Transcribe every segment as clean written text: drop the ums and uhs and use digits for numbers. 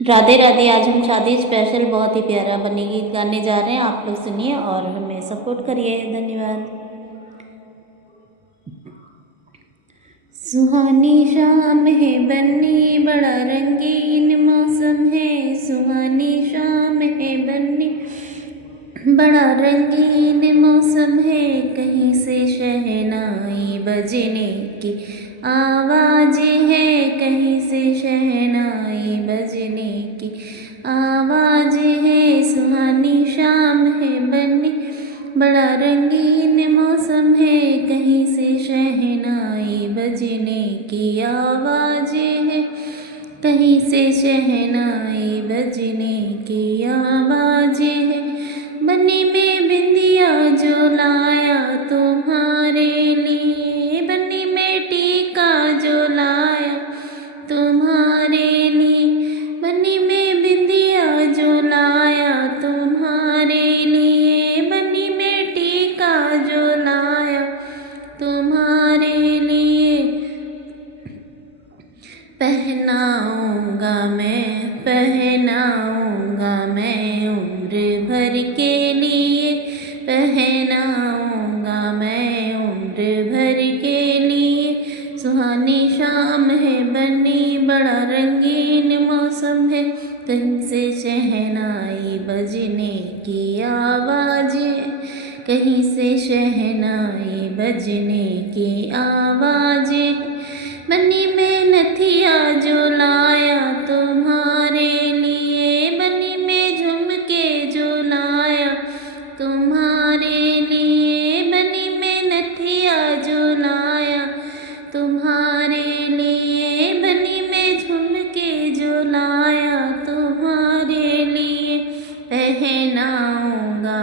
राधे राधे। आज हम शादी स्पेशल बहुत ही प्यारा बनी गीत गाने जा रहे हैं। आप लोग सुनिए और हमें सपोर्ट करिए। धन्यवाद। सुहानी शाम है बन्नी, बड़ा रंगीन मौसम है। सुहानी शाम है बन्नी, बड़ा रंगीन मौसम है। कहीं से शहनाई बजने की आवाज़ है, कहीं से शहनाई बजने की आवाज़ है। सुहानी शाम है बन्नी, बड़ा रंगीन मौसम है। कहीं से शहनाई बजने की आवाज़ है, कहीं से शहनाई बजने की आवाज़ है। बन्नी में बिंदिया जो लाया तुम्हारे लिए, बन्नी में टीका जो लाया तुम्हारे लिए, बन्नी में बिंदिया जो लाया तुम्हारे लिए, बन्नी में टीका जो लाया तुम्हारे लिए। पहनाऊंगा मैं उम्र भर के लिए, पहनाऊंगा मैं उम्र भर के लिए। सुहानी शाम है बन्नी, बड़ा रंगीन मौसम है। कहीं से शहनाई बजने की आवाज़ है, कहीं से शहनाई बजने की आवाज़ है। बन्नी में नथिया जो लाया तुम्हारे लिए, बन्नी में झुमके जो लाया तुम्हारे लिए, बन्नी में नथिया जो लाया तुम्हारे लिए, बन्नी में झुमके जो लाया तुम्हारे लिए। पहनाऊंगा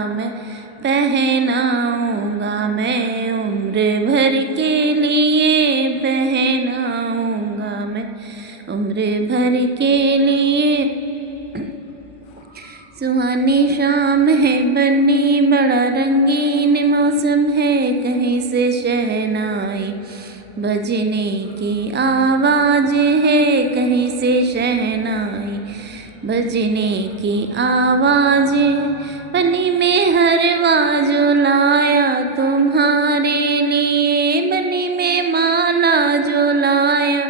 मैं उम्र भर के लिए, पहनाऊंगा मैं उम्र भर के लिए। सुहानी शाम है बन्नी, बड़ा रंगीन मौसम है। कहीं से शहनाई बजने की आवाज़ है, कहीं से शहनाई बजने की आवाज़ है। बन्नी में हरवा जो लाया तुम्हारे लिए, बन्नी में माला जो लाया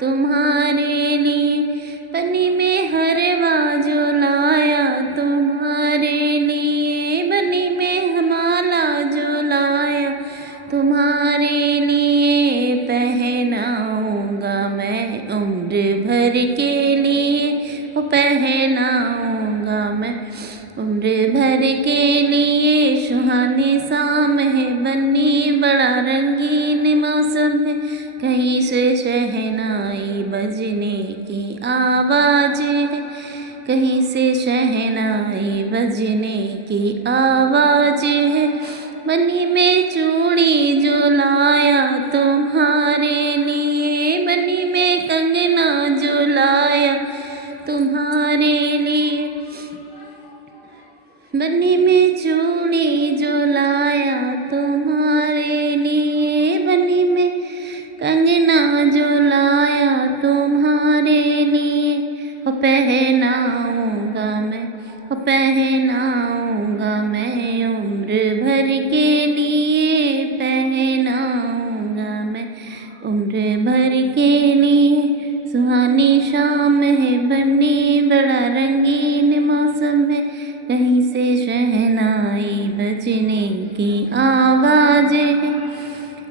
तुम्हारे लिए, बन्नी में हरवा जो लाया तुम्हारे लिए, बन्नी में माला जो लाया तुम्हारे लिए। पहनाऊंगा मैं उम्र भर के लिए, वो पहनाऊंगा मैं उम्र भर के लिए। सुहानी शाम है बन्नी, बड़ा रंगीन मौसम है। कहीं से शहनाई बजने की आवाज़ है, कहीं से शहनाई बजने की आवाज़ है। बन्नी में चूड़ी जो लाया तुम्हारे लिए, बन्नी में कंगना जो लाया तुम्हारे लिए, बन्नी में चूड़ी जो लाया तुम्हारे लिए, बन्नी में कंगना जो लाया तुम्हारे लिए। वो पहनाऊंगा मैं उम्र भर के लिए, पहनाऊंगा मैं उम्र भर के लिए। सुहानी शाम है बन्नी, बड़ा रंगीन मौसम है। कहीं से शहनाई बजने की आवाज़ है,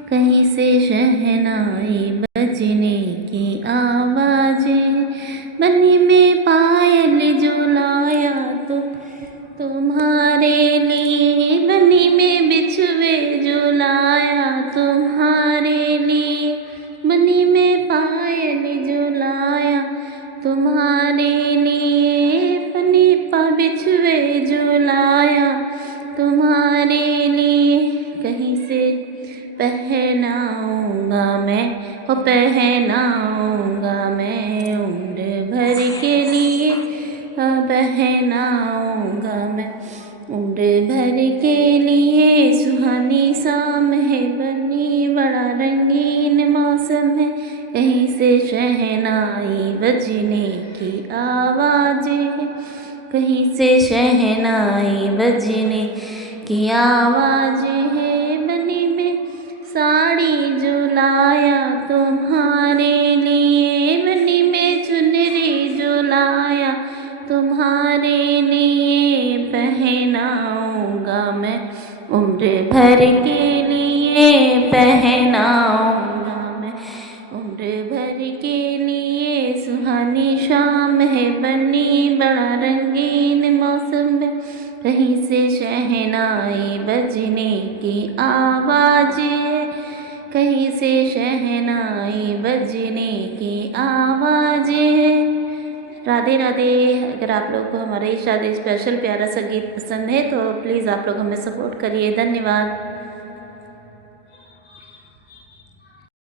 कहीं से शहनाई बजने की आवाज़ है। बन्नी में पायल जो लाया तुम्हारे लिए, बन्नी में बिछुए जो लाया तुम्हारे लिए, बन्नी में पायल जो लाया तुम्हारे लिए, बन्नी बिछुए जो लाया तुम्हारे लिए। कहीं से पहनाऊंगा मैं, वो पहनाऊंगा मैं उम्र भर के लिए, पहनाऊंगा मैं उम्र भर के लिए। सुहानी शाम है बन्नी, बड़ा रंगीन मौसम है। कहीं से शहनाई बजने की आवाज़ है, कहीं से शहनाई बजने की आवाज़ है। बनी में साड़ी जो लाया तुम्हारे लिए, बनी में चुनरी जो लाया तुम्हारे लिए, पहनाऊँगा मैं उम्र भर के लिए, पहनाऊँगा मैं उम्र भर के लिए। सुहानी शाम है बनी, बड़ा रंगीन मौसम है, कहीं से शहनाई बजने की आवाज़ है, कहीं से शहनाई बजने की आवाज़ है। राधे राधे। अगर आप लोग को हमारा ये शादी स्पेशल प्यारा सा गीत पसंद है तो प्लीज़ आप लोग हमें सपोर्ट करिए। धन्यवाद।